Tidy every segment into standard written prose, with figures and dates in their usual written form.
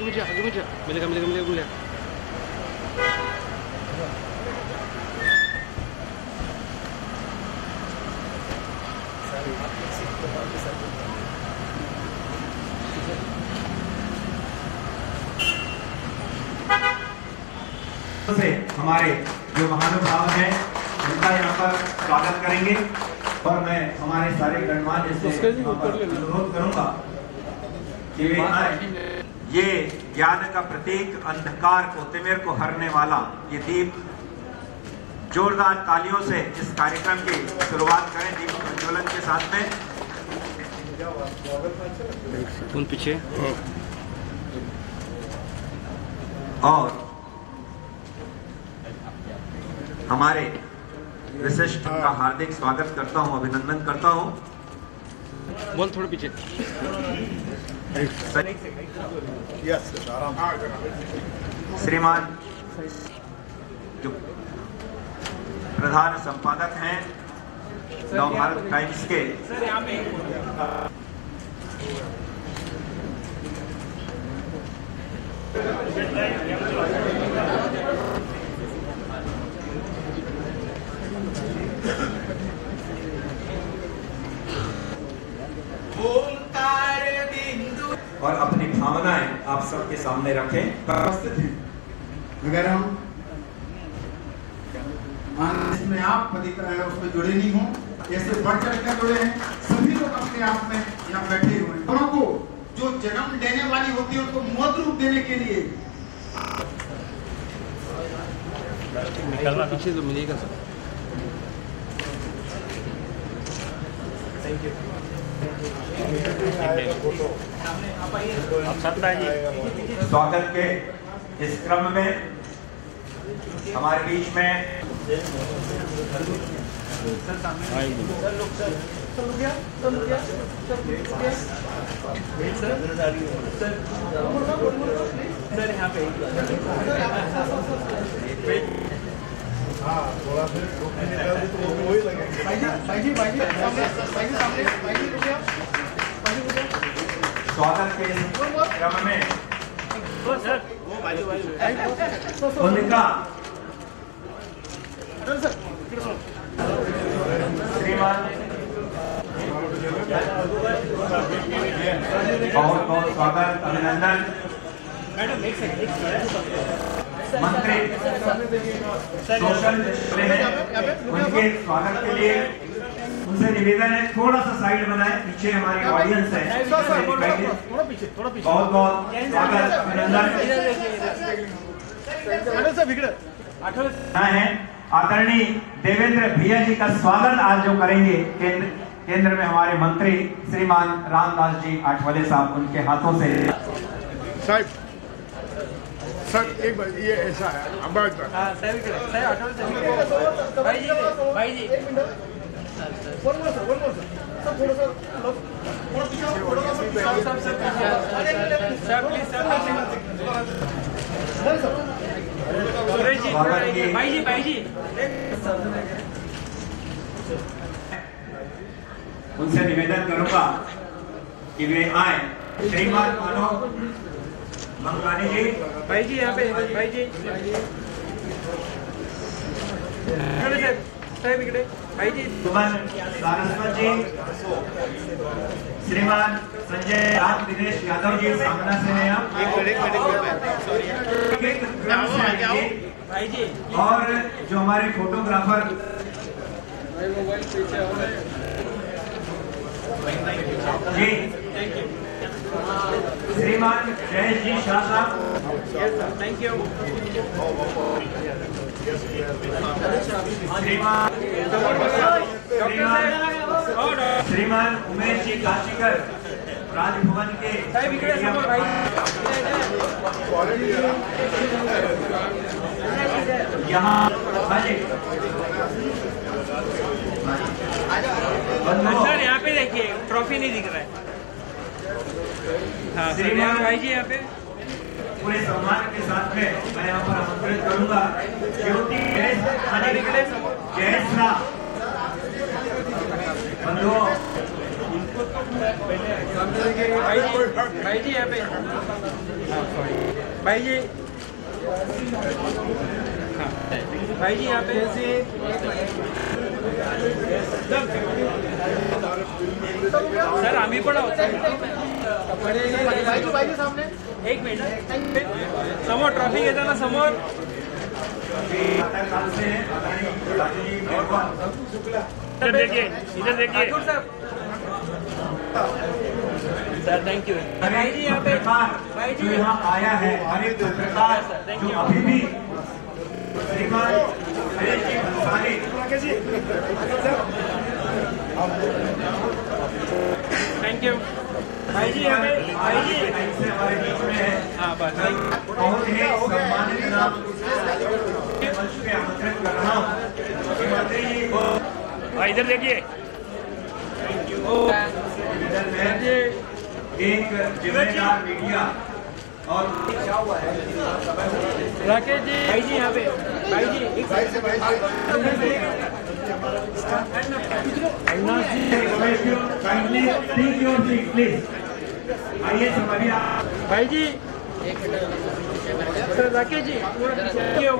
आगे जा मिलेगा। से हमारे जो महानुभाव हैं उनका यहाँ पर स्वागत करेंगे और मैं हमारे सारे गणमान्य से अनुरोध करूंगा कि वे आए। ये ज्ञान का प्रतीक, अंधकार को, तिमिर को हरने वाला ये दीप, जोरदार तालियों से इस कार्यक्रम की शुरुआत करें दीप प्रज्वलन के साथ में। कौन पीछे और हमारे विशिष्ट का हार्दिक स्वागत करता हूं, अभिनंदन करता हूं। बोल थोड़ा पीछे। श्रीमान जो प्रधान संपादक हैं नवभारत टाइम्स के, और अपनी भावनाएं आप सबके सामने रखें। अगर हम इसमें आप उसमें जुड़े नहीं हो, ऐसे बढ़ चढ़ कर जुड़े हैं, सभी लोग अपने आप में यहाँ बैठे हुए हैं। दोनों को जो जन्म देने वाली होती है उनको मौत रूप देने के लिए पीछे तो मिलेगा सर। Thank you. स्वागत के इस क्रम में हमारे बीच में स्वागत के क्रम में उनका श्रीमान बहुत बहुत स्वागत, अभिनंदन। मंत्री सोशल उनके स्वागत के लिए उनसे निवेदन है थोड़ा सा साइड बनाए, पीछे हमारी ऑडियंस है। बहुत बहुत स्वागत, अभिनंदन है। आदरणीय देवेंद्र भैया जी का स्वागत आज जो करेंगे केंद्र में हमारे मंत्री श्रीमान रामदास जी आठवले साहब, उनके हाथों से। सर एक बार ये ऐसा है, भाई जी उनसे निवेदन करूंगा कि वे आए। श्रीमान मानव मंगलानी जी, भाई जी यहाँ पे, भाई जी भाई जी सुमन सारस्वत जी, श्रीमान संजय राम दिनेश यादव जी सामना से हैं आप, भाई जी, और जो हमारे फोटोग्राफर जी श्रीमान जयेश जी शाह साहब, थैंक यू। श्रीमान उमेश जी काशीकर, राजभवन के यहाँ सर यहाँ पे देखिए ट्रॉफी नहीं दिख रहा है। हाँ श्रीमान भाई जी यहाँ पे पूरे सम्मान के साथ में मैं यहाँ पर आमंत्रित करूंगा ज्योति जयसरा बंधुओं, भाई जी यहाँ पे भाई जी, हाँ भाई जी यहाँ पे सर आम्ही पण आहोत सामने एक मिनिट समोर ट्रॉफी घेताना समोर इधर देखिए ठाकुर साहब सर थैंक यू भाई जी यहाँ पे भाई जी जो यहाँ आया है हर एक पत्रकार जो अभी भी श्रीमान हरीश जी अंसारी थैंक यू भाई जी यहाँ पे भाई जी से हमारे बीच में है हाँ बस बहुत ही सम्मानित नाम मंच पे आमंत्रित कर रहा हूँ मुख्यमंत्री जी को इधर देखिए इधर में एक जिम्मेदार मीडिया और राकेश जी भाई जी यहाँ पे भाई जी एक kindly take your seat please आइए सभी आप भाई जी सर राकेश जी क्यों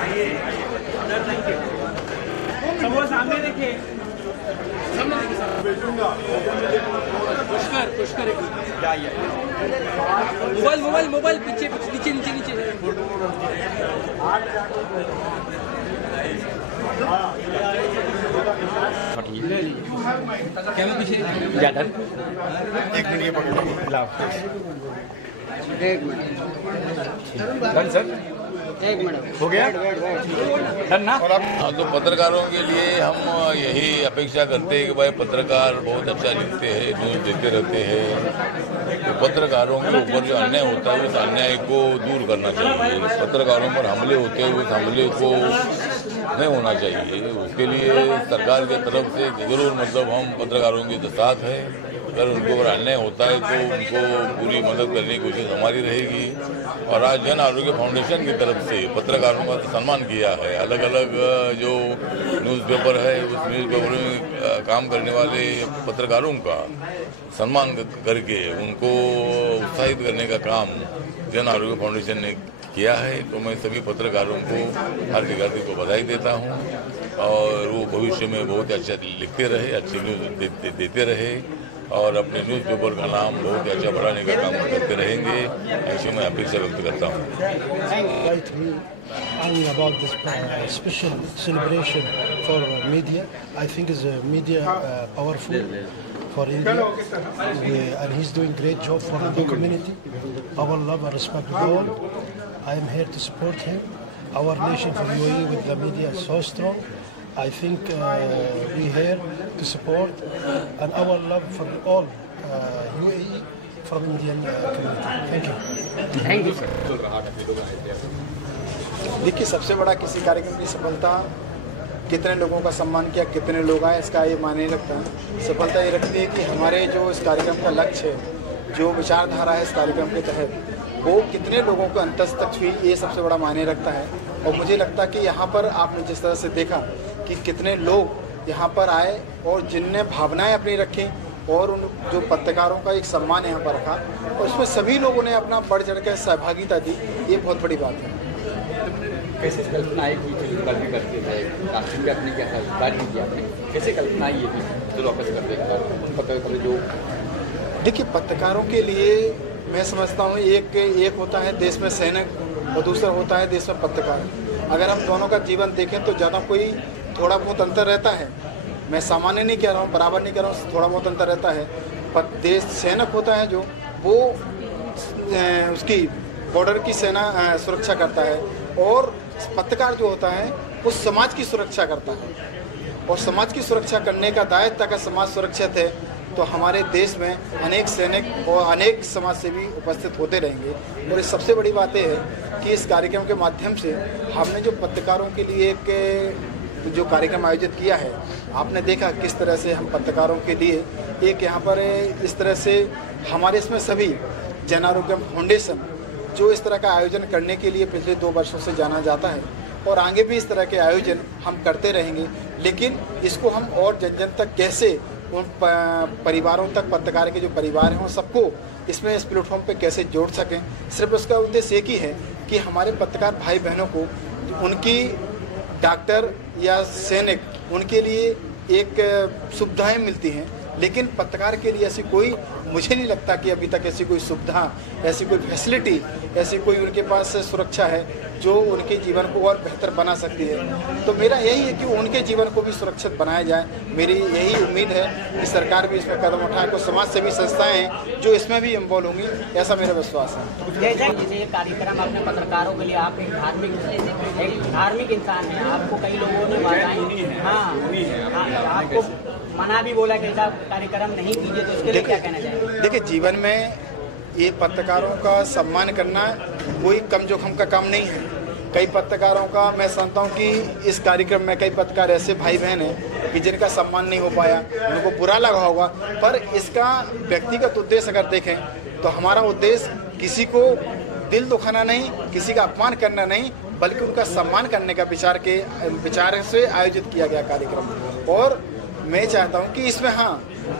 आइए सर थैंक यू समोर सामने देखिए पुष्कर मोबाइल पीछे नीचे हो गया डन ना। हाँ, तो पत्रकारों के लिए हम यही अपेक्षा करते हैं कि भाई पत्रकार बहुत अच्छा लिखते हैं, न्यूज़ देते रहते हैं। तो पत्रकारों के ऊपर जो अन्याय होता है उस अन्याय को दूर करना चाहिए। पत्रकारों पर हमले होते हैं उस हमले को नहीं होना चाहिए। उसके लिए सरकार की तरफ से जरूर मतलब हम पत्रकारों के साथ हैं। अगर उनके ऊपर अन्याय होता है तो उनको पूरी मदद करने की कोशिश हमारी रहेगी। और आज जन आरोग्य फाउंडेशन की तरफ से पत्रकारों का सम्मान किया है। अलग अलग जो न्यूज़पेपर है उस न्यूज़पेपर में काम करने वाले पत्रकारों का सम्मान करके उनको उत्साहित करने का काम जन आरोग्य फाउंडेशन ने किया है। तो मैं सभी पत्रकारों को हार्दिक को बधाई देता हूँ और वो भविष्य में बहुत अच्छा लिखते रहे, अच्छी न्यूज़ देते रहे और अपने न्यूज़पेपर का नाम बहुत ही अच्छा बढ़ाने का काम करते रहेंगे, ऐसी मैं अपेक्षा व्यक्त करता हूँ। About this special celebration for media, I think is media powerful for India, and he's doing great job for the community. Our love and respect to all. I am here to support him. Our nation for UAE with the media is so strong. I think we here to support and our love for all UAE from Indian community. Thank you. देखिए, सबसे बड़ा किसी कार्यक्रम की सफलता कितने लोगों का सम्मान किया, कितने लोग आए, इसका ये मायने रखता है। सफलता ये रखती है कि हमारे जो इस कार्यक्रम का लक्ष्य है, जो विचारधारा है इस कार्यक्रम के तहत, वो कितने लोगों को अंतस तक हुई, ये सबसे बड़ा मायने रखता है। और मुझे लगता है कि यहाँ पर आपने जिस तरह से देखा कि कितने लोग यहाँ पर आए और जिनने भावनाएं अपनी रखी और उन जो पत्रकारों का एक सम्मान यहाँ पर रखा और उसमें सभी लोगों ने अपना बढ़ चढ़ कर सहभागिता दी, ये बहुत बड़ी बात है। कैसे कल्पना आई कि कल भी करते थे कास्टिंग भी आपने क्या था, स्टार्ट भी किया आपने, कैसे कल्पना आई है कि जो वापस करते हैं उन पत्रकारों जो देखिए, पत्रकारों के लिए मैं समझता हूँ एक होता है देश में सैनिक और दूसरा होता है देश में पत्रकार। अगर हम दोनों का जीवन देखें तो ज़्यादा कोई थोड़ा बहुत अंतर रहता है। मैं सामान्य नहीं कह रहा हूँ, बराबर नहीं कह रहा हूँ, थोड़ा बहुत अंतर रहता है। पर देश सैनिक होता है जो वो उसकी बॉर्डर की सेना सुरक्षा करता है और पत्रकार जो होता है वो समाज की सुरक्षा करता है। और समाज की सुरक्षा करने का दायित्व, अगर समाज सुरक्षित है तो हमारे देश में अनेक सैनिक और अनेक समाज सेवी उपस्थित होते रहेंगे। और इस सबसे बड़ी बात यह है कि इस कार्यक्रम के माध्यम से हमने जो पत्रकारों के लिए एक जो कार्यक्रम आयोजित किया है, आपने देखा किस तरह से हम पत्रकारों के लिए एक यहाँ पर इस तरह से हमारे इसमें सभी जन आरोग्य फाउंडेशन जो इस तरह का आयोजन करने के लिए पिछले 2 वर्षों से जाना जाता है और आगे भी इस तरह के आयोजन हम करते रहेंगे। लेकिन इसको हम और जन जन तक कैसे उन परिवारों तक, पत्रकार के जो परिवार हैं, उन सबको इसमें इस प्लेटफॉर्म पे कैसे जोड़ सकें। सिर्फ उसका उद्देश्य एक ही है कि हमारे पत्रकार भाई बहनों को उनकी डॉक्टर या सैनिक उनके लिए एक सुविधाएं मिलती हैं, लेकिन पत्रकार के लिए ऐसी कोई, मुझे नहीं लगता कि अभी तक ऐसी कोई सुविधा, ऐसी कोई फैसिलिटी, ऐसी कोई उनके पास सुरक्षा है जो उनके जीवन को और बेहतर बना सकती है। तो मेरा यही है कि उनके जीवन को भी सुरक्षित बनाया जाए। मेरी यही उम्मीद है कि सरकार भी इसमें कदम उठाए, कुछ समाज सेवी संस्थाएं हैं जो इसमें भी इन्वॉल्व होंगी, ऐसा मेरा विश्वास है। जैसे ये कार्यक्रम आपने पत्रकारों के लिए, आप एक धार्मिक इंसान हैं, आपको कई लोगों ने आपको मना भी बोला कि ऐसा कार्यक्रम नहीं कीजिए, तो उसके लिए क्या कहना चाहेंगे? देखिए, जीवन में ये पत्रकारों का सम्मान करना कोई कम जोखिम का काम नहीं है। कई पत्रकारों का मैं समझता हूँ कि इस कार्यक्रम में कई पत्रकार ऐसे भाई बहन हैं कि जिनका सम्मान नहीं हो पाया, उनको बुरा लगा होगा, पर इसका व्यक्तिगत उद्देश्य अगर देखें तो हमारा उद्देश्य किसी को दिल दुखाना नहीं, किसी का अपमान करना नहीं, बल्कि उनका सम्मान करने का विचार से आयोजित किया गया कार्यक्रम। और मैं चाहता हूं कि इसमें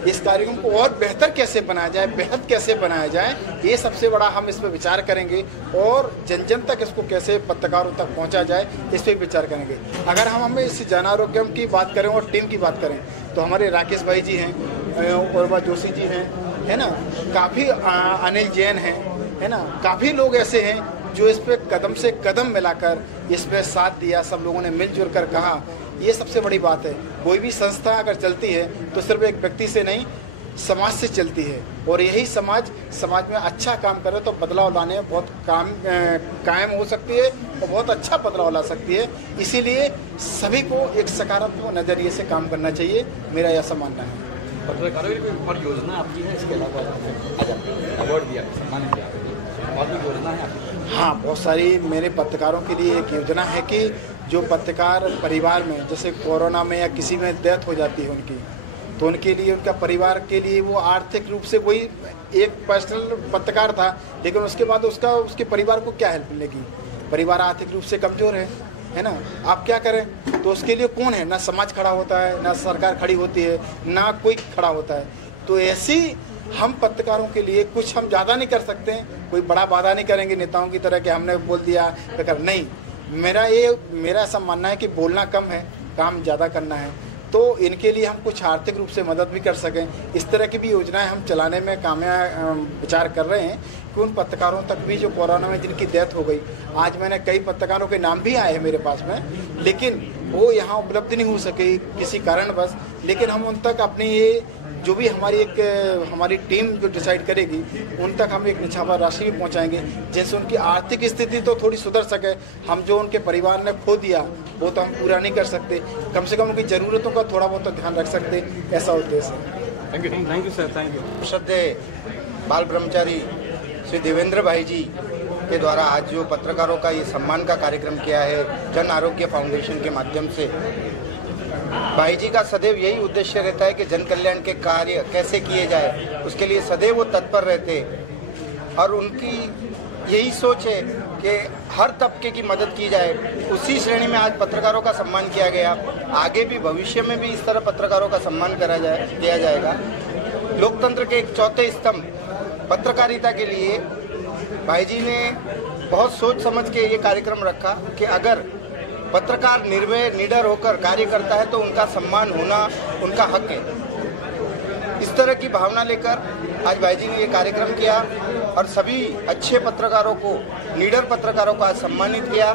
इस कार्यक्रम को और बेहतर कैसे बनाया जाए, बेहद कैसे बनाया जाए, ये सबसे बड़ा हम इस पर विचार करेंगे और जन जन तक इसको कैसे पत्रकारों तक पहुंचा जाए, इस पर विचार करेंगे। अगर हम इस जन आरोग्यम की बात करें और टीम की बात करें तो हमारे राकेश भाई जी हैं, उर्वा जोशी जी हैं, है ना, काफ़ी अनिल जैन हैं, है ना, काफ़ी लोग ऐसे हैं जो इस पर कदम से कदम मिलाकर इस पर साथ दिया, सब लोगों ने मिलजुल कर कहा। ये सबसे बड़ी बात है। कोई भी संस्था अगर चलती है तो सिर्फ एक व्यक्ति से नहीं, समाज से चलती है, और यही समाज में अच्छा काम करे तो बदलाव लाने में बहुत कायम हो सकती है और बहुत अच्छा बदलाव ला सकती है। इसीलिए सभी को एक सकारात्मक नज़रिए से काम करना चाहिए, मेरा ऐसा मानना है। पत्रकारों की कोई योजना आपकी है? इसके अलावा अवार्ड दिया, सम्मान दिया, और भी योजना है आपकी? हाँ, बहुत सारी मेरे पत्रकारों के लिए एक योजना है कि जो पत्रकार परिवार में, जैसे कोरोना में या किसी में डेथ हो जाती है उनकी, तो उनके लिए, उनका परिवार के लिए वो आर्थिक रूप से, वही एक पर्सनल पत्रकार था, लेकिन उसके बाद उसके परिवार को क्या हेल्प मिलेगी? परिवार आर्थिक रूप से कमज़ोर है ना, आप क्या करें? तो उसके लिए कौन है? ना समाज खड़ा होता है, ना सरकार खड़ी होती है, ना कोई खड़ा होता है। तो ऐसी हम पत्रकारों के लिए कुछ हम ज़्यादा नहीं कर सकते, कोई बड़ा वादा नहीं करेंगे नेताओं की तरह कि हमने बोल दिया बेकार नहीं। मेरा ऐसा मानना है कि बोलना कम है, काम ज़्यादा करना है। तो इनके लिए हम कुछ आर्थिक रूप से मदद भी कर सकें, इस तरह की भी योजनाएं हम चलाने में विचार कर रहे हैं कि उन पत्रकारों तक भी जो कोरोना में जिनकी डेथ हो गई, आज मैंने कई पत्रकारों के नाम भी आए हैं मेरे पास में, लेकिन वो यहाँ उपलब्ध नहीं हो सके किसी कारणवश, लेकिन हम उन तक अपनी ये जो भी हमारी टीम जो डिसाइड करेगी, उन तक हम एक निछावर राशि भी पहुंचाएंगे, जिनसे उनकी आर्थिक स्थिति तो थोड़ी सुधर सके। हम जो उनके परिवार ने खो दिया वो तो हम पूरा नहीं कर सकते, कम से कम उनकी ज़रूरतों का थोड़ा बहुत तो ध्यान रख सकते, ऐसा उद्देश्य है। Thank you sir, thank you. श्रद्धेय बाल ब्रह्मचारी श्री देवेंद्र भाई जी के द्वारा आज जो पत्रकारों का ये सम्मान का कार्यक्रम किया है जन आरोग्य फाउंडेशन के माध्यम से, भाई जी का सदैव यही उद्देश्य रहता है कि जन कल्याण के कार्य कैसे किए जाए, उसके लिए सदैव वो तत्पर रहते हैं और उनकी यही सोच है कि हर तबके की मदद की जाए। उसी श्रेणी में आज पत्रकारों का सम्मान किया गया, आगे भी भविष्य में भी इस तरह पत्रकारों का सम्मान किया जाएगा। लोकतंत्र के एक चौथे स्तंभ पत्रकारिता के लिए भाई जी ने बहुत सोच समझ के ये कार्यक्रम रखा कि अगर पत्रकार निर्भय निडर होकर कार्य करता है तो उनका सम्मान होना उनका हक है। इस तरह की भावना लेकर आज भाई जी ने ये कार्यक्रम किया और सभी अच्छे पत्रकारों को, निडर पत्रकारों को आज सम्मानित किया।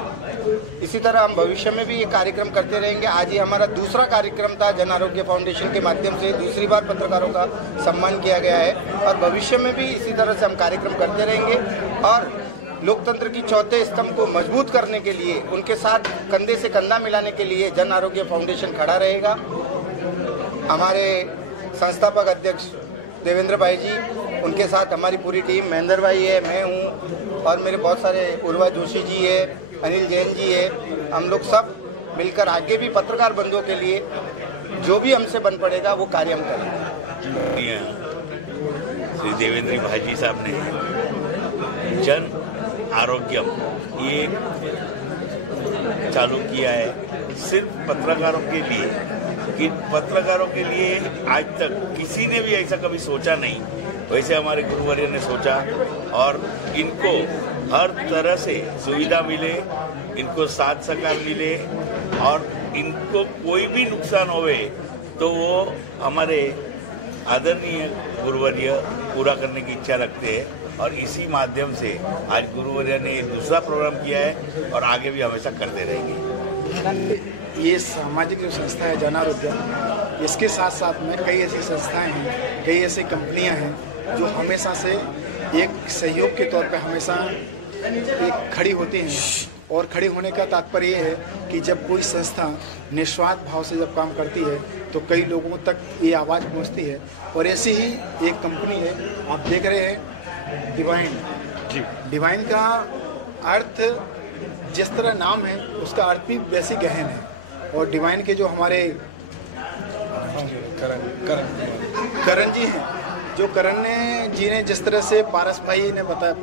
इसी तरह हम भविष्य में भी ये कार्यक्रम करते रहेंगे। आज ही हमारा दूसरा कार्यक्रम था, जन आरोग्य फाउंडेशन के माध्यम से दूसरी बार पत्रकारों का सम्मान किया गया है और भविष्य में भी इसी तरह से हम कार्यक्रम करते रहेंगे और लोकतंत्र की चौथे स्तंभ को मजबूत करने के लिए, उनके साथ कंधे से कंधा मिलाने के लिए जन आरोग्य फाउंडेशन खड़ा रहेगा। हमारे संस्थापक अध्यक्ष देवेंद्र भाई जी, उनके साथ हमारी पूरी टीम, महेंद्र भाई है, मैं हूँ और मेरे बहुत सारे उर्वा जोशी जी है, अनिल जैन जी है, हम लोग सब मिलकर आगे भी पत्रकार बंधुओं के लिए जो भी हमसे बन पड़ेगा वो कार्य हम करेंगे। श्री देवेंद्र भाई जी साहब ने जन आरोग्यम ये चालू किया है सिर्फ पत्रकारों के लिए, कि पत्रकारों के लिए आज तक किसी ने भी ऐसा कभी सोचा नहीं वैसे हमारे गुरुवर्य ने सोचा और इनको हर तरह से सुविधा मिले, इनको साथ सहकार मिले और इनको कोई भी नुकसान होवे तो वो हमारे आदरणीय गुरुवर्य पूरा करने की इच्छा रखते हैं और इसी माध्यम से आज गुरुवर्य ने दूसरा प्रोग्राम किया है और आगे भी हमेशा करते रहेंगे। ये सामाजिक जो संस्था है जन आरोग्य, इसके साथ साथ में कई ऐसी संस्थाएं हैं, कई ऐसी कंपनियां हैं जो हमेशा से एक सहयोग के तौर पे हमेशा एक खड़ी होती हैं। और खड़ी होने का तात्पर्य ये है कि जब कोई संस्था निस्वार्थ भाव से जब काम करती है तो कई लोगों तक ये आवाज़ पहुंचती है। और ऐसी ही एक कंपनी है, आप देख रहे हैं डिवाइन जी। डिवाइन का अर्थ जिस तरह नाम है उसका अर्थ भी वैसी गहन है। और डिवाइन के जो हमारे करण जी हैं, जो करण जी ने जिस तरह से पारस भाई ने बताया,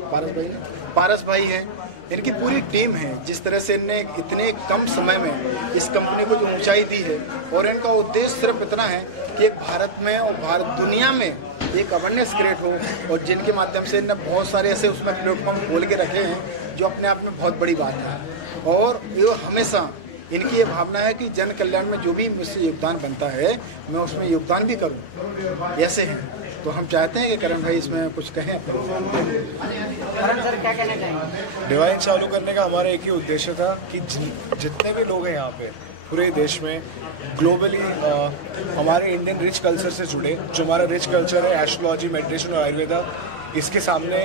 पारस भाई हैं, इनकी पूरी टीम है, जिस तरह से इनने इतने कम समय में इस कंपनी को जो ऊंचाई दी है। और इनका उद्देश्य सिर्फ इतना है कि एक भारत में और भारत दुनिया में एक अवेयरनेस क्रिएट हो, और जिनके माध्यम से इनने बहुत सारे ऐसे उसमें प्लेटफॉर्म खोल के रखे हैं जो अपने आप में बहुत बड़ी बात है। और ये हमेशा इनकी ये भावना है कि जन कल्याण में जो भी मुझसे योगदान बनता है मैं उसमें योगदान भी करूं, ऐसे हैं। तो हम चाहते हैं कि करण भाई इसमें कुछ कहें। करण सर क्या कहना चाहेंगे? डिवाइन चालू करने का हमारा एक ही उद्देश्य था कि जितने भी लोग हैं यहाँ पे पूरे देश में ग्लोबली हमारे इंडियन रिच कल्चर से जुड़े, जो हमारा रिच कल्चर है एस्ट्रोलॉजी, मेडिटेशन और आयुर्वेदा, इसके सामने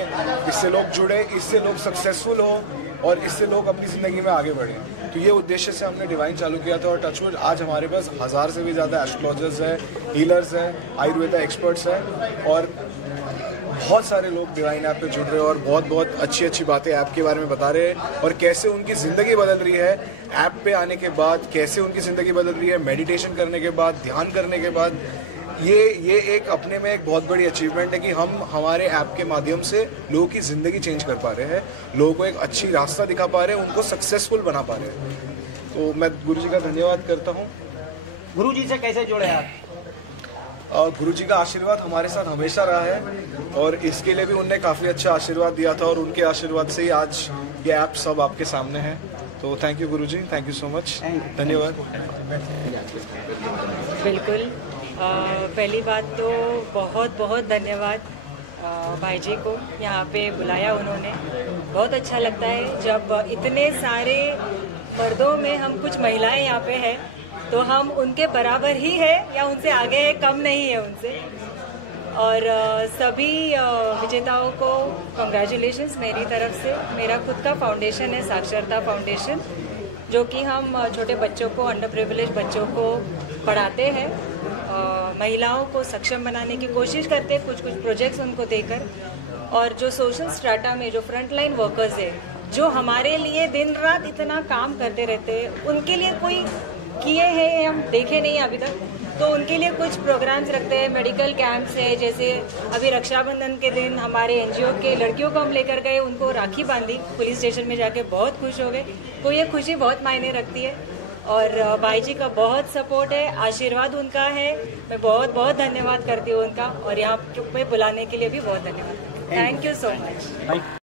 इससे लोग जुड़े, इससे लोग सक्सेसफुल हो और इससे लोग अपनी ज़िंदगी में आगे बढ़े। तो ये उद्देश्य से हमने डिवाइन चालू किया था। और टचवुड आज हमारे पास 1000 से भी ज़्यादा एस्ट्रोलॉजर्स हैं, हीलर्स हैं, आयुर्वेदा एक्सपर्ट्स हैं और बहुत सारे लोग डिवाइन ऐप पे जुड़ रहे हैं और बहुत बहुत अच्छी अच्छी बातें ऐप के बारे में बता रहे हैं और कैसे उनकी ज़िंदगी बदल रही है ऐप पे आने के बाद, कैसे उनकी ज़िंदगी बदल रही है मेडिटेशन करने के बाद, ध्यान करने के बाद। ये एक अपने में एक बहुत बड़ी अचीवमेंट है कि हम हमारे ऐप के माध्यम से लोगों की ज़िंदगी चेंज कर पा रहे हैं, लोगों को एक अच्छी रास्ता दिखा पा रहे हैं, उनको सक्सेसफुल बना पा रहे हैं। तो मैं गुरुजी का धन्यवाद करता हूँ। गुरुजी से कैसे जुड़े आप? गुरुजी का आशीर्वाद हमारे साथ हमेशा रहा है और इसके लिए भी उनने काफ़ी अच्छा आशीर्वाद दिया था और उनके आशीर्वाद से ही आज ये ऐप सब आपके सामने है। तो thank you Guruji, thank you so much, धन्यवाद। बिल्कुल, पहली बात तो बहुत बहुत धन्यवाद भाई जी को, यहाँ पे बुलाया उन्होंने। बहुत अच्छा लगता है जब इतने सारे मर्दों में हम कुछ महिलाएं यहाँ पे हैं तो हम उनके बराबर ही है या उनसे आगे है, कम नहीं है उनसे। और सभी विजेताओं को कंग्रेचुलेशंस मेरी तरफ से। मेरा खुद का फाउंडेशन है साक्षरता फाउंडेशन, जो कि हम छोटे बच्चों को, अंडर प्रिविलेज बच्चों को पढ़ाते हैं, महिलाओं को सक्षम बनाने की कोशिश करते हैं, कुछ कुछ प्रोजेक्ट्स उनको देकर। और जो सोशल स्ट्राटा में जो फ्रंटलाइन वर्कर्स है, जो हमारे लिए दिन रात इतना काम करते रहते हैं, उनके लिए कोई किए हैं हम देखे नहीं अभी तक, तो उनके लिए कुछ प्रोग्राम्स रखते हैं, मेडिकल कैंप्स है। जैसे अभी रक्षाबंधन के दिन हमारे एनजीओ के लड़कियों को हम लेकर गए, उनको राखी बांधी, पुलिस स्टेशन में जाके बहुत खुश हो गए। तो ये खुशी बहुत मायने रखती है और भाई जी का बहुत सपोर्ट है, आशीर्वाद उनका है। मैं बहुत बहुत धन्यवाद करती हूँ उनका और यहाँ पे बुलाने के लिए भी बहुत धन्यवाद। Thank you so much.